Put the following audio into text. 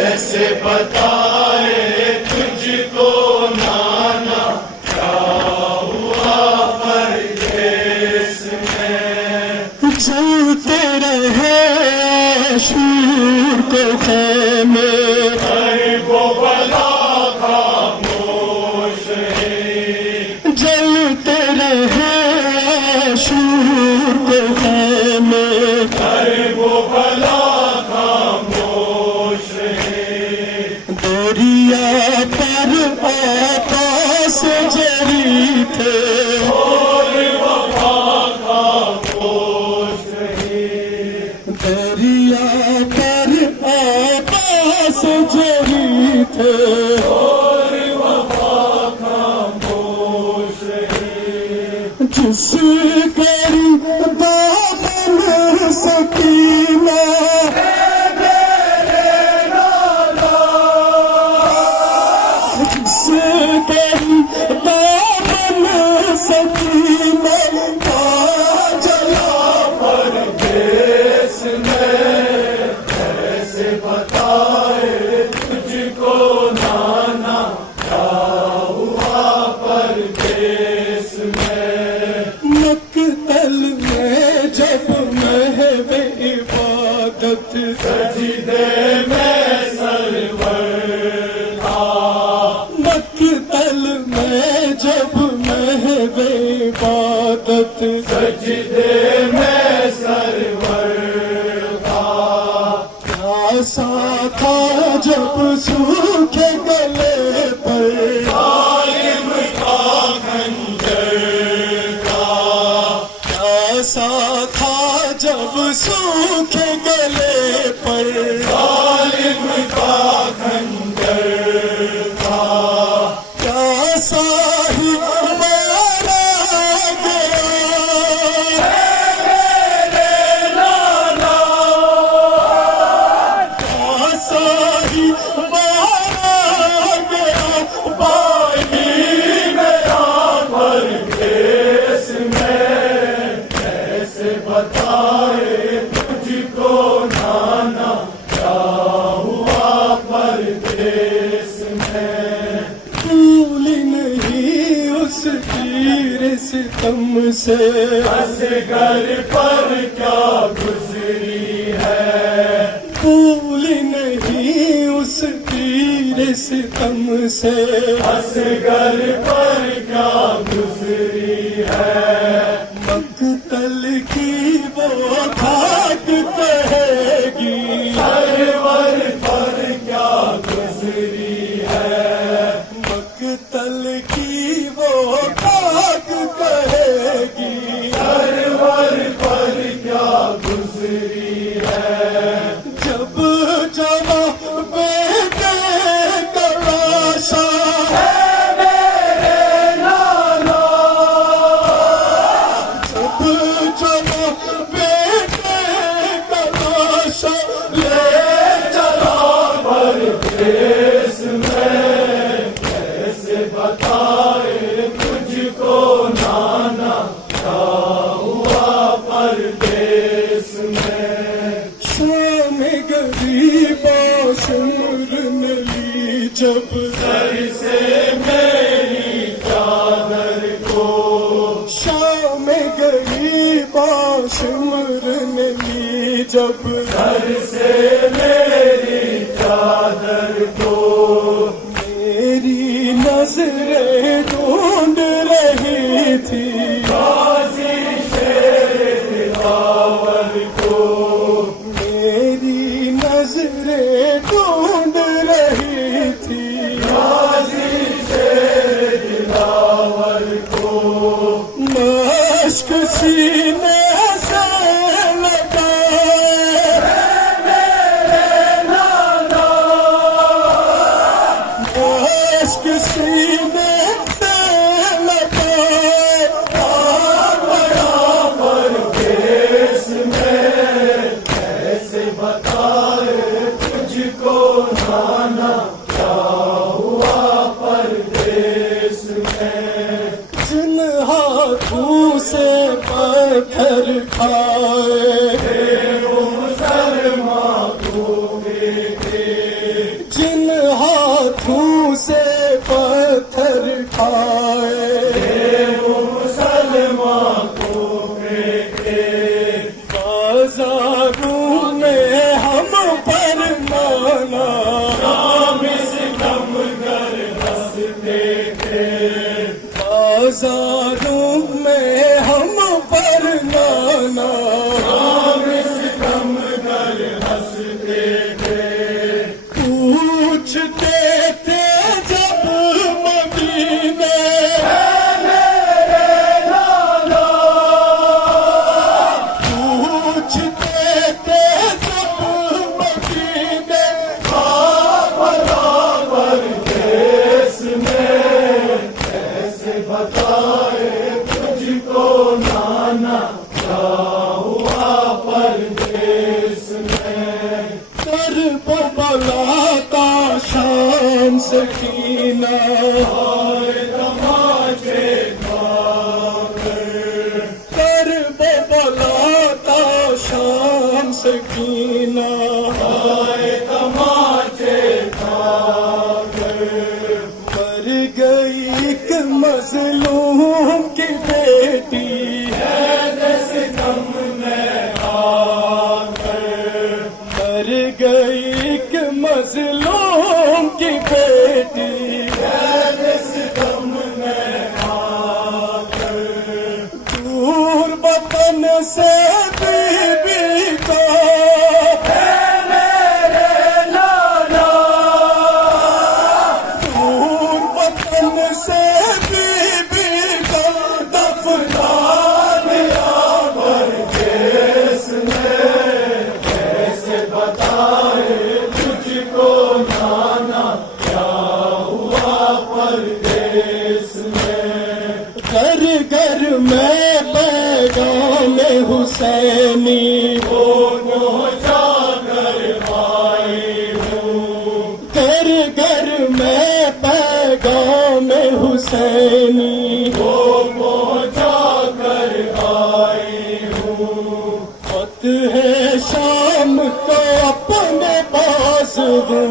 کیسے بتائے تجھ کو نانا کیا ہوا پردیس میں، جلتے رہے شور کو خیمے، وہ بلا خاموش ہے، جلتے رہے شور کو خیمے، وہ بلا خاموش ہے، دریا پر آپاس جری تھے، اور وفا خاموش ہے، دریا پر آپاس جری تھے، اور وفا خاموش ہے، جس کری دامن سکینہ، جس کری دامن سکینہ کا جلا پردیس میں، کیسے بتائے تجھ کو نانا کیا ہوا پردیس میں، مقتل میں جب محو عبادت، سجدے میں سرور تھا، مقتل میں جب محو عبادت، سجدے میں سرور تھا، پیاسا تھا جب سوکھے گلے پر، ظالم کا خنجر تھا، پیاسا تھا جب سوکھے گلے پر، ظالم کا خنجر تھا، پیاسا ہی مارا گیا، پیاسا ہی مارا گیا، پانی میرا پردیس میں، کیسے بتائے تجھ کو نانا کیا ہوا پردیس میں، بھول نہیں اس تیر ستم سے، اصغر پر کیا گزری ہے، بھول نہیں اس تیر ستم سے، اصغر پر کیا گزری ہے، مقتل کی وہ دھاک کہے گی، سرور پر کیا گزری ہے، مقتل کی وہ دھاک کہے گی، سرور پر کیا گزری ہے، جب جمع بیٹے تلاشا، میرے نانا، جب جمع بیٹے تلاشا، لے چلا پردیس میں، کیسے بتائے تجھ کو نانا کیا ہوا پردیس میں، شام غریبا شمر نلی جب، سر سے میری چادر کو، شام غریبا شمر نلی جب، سر سے میری چادر کو، میری نظریں ڈھونڈ رہی تھی، اشک سینے سے اشک سینے سے لگائے پردیس میں کیسے بتائے تجھ کو نانا کیا ہوا پردیس میں جن ہاتھوں سے پتھر کھائے وہ مسلمان کو جن ہاتھوں سے پتھر کھائے وہ مسلمان کو بازاروں میں ہم پر مانا نام ستم گر ہنستے تھے بازاروں میں ہم پر نانا نام ستم گر ہنستے تھے پوچھتے تھے جب مدینے پوچھتے تھے جب مدینے پردیس میں کیسے بتائے تجھ کو نانا کیا ہوا پردیس میں کرب بلا کا شام سکینہ تماچے کرب بلا کا شام سکینہ تماچے مر گئی ایک مظلوم کی بیٹی ستم میں آ کر مر گئی ایک مظلوم کی بیٹی ستم میں آ کر دور وطن سے بیوی کو دور وطن سے بیوی کو دفنان پردیس میں کیسے بتائے تجھ کو نانا کیا ہوا پردیس میں گھر گھر میں پیغام حسینی پہنچا کر آئی ہوں گھر گھر میں پیغام حسینی پہنچا کر آئی ہوں خط ہے شام کو اپنے پاس دوں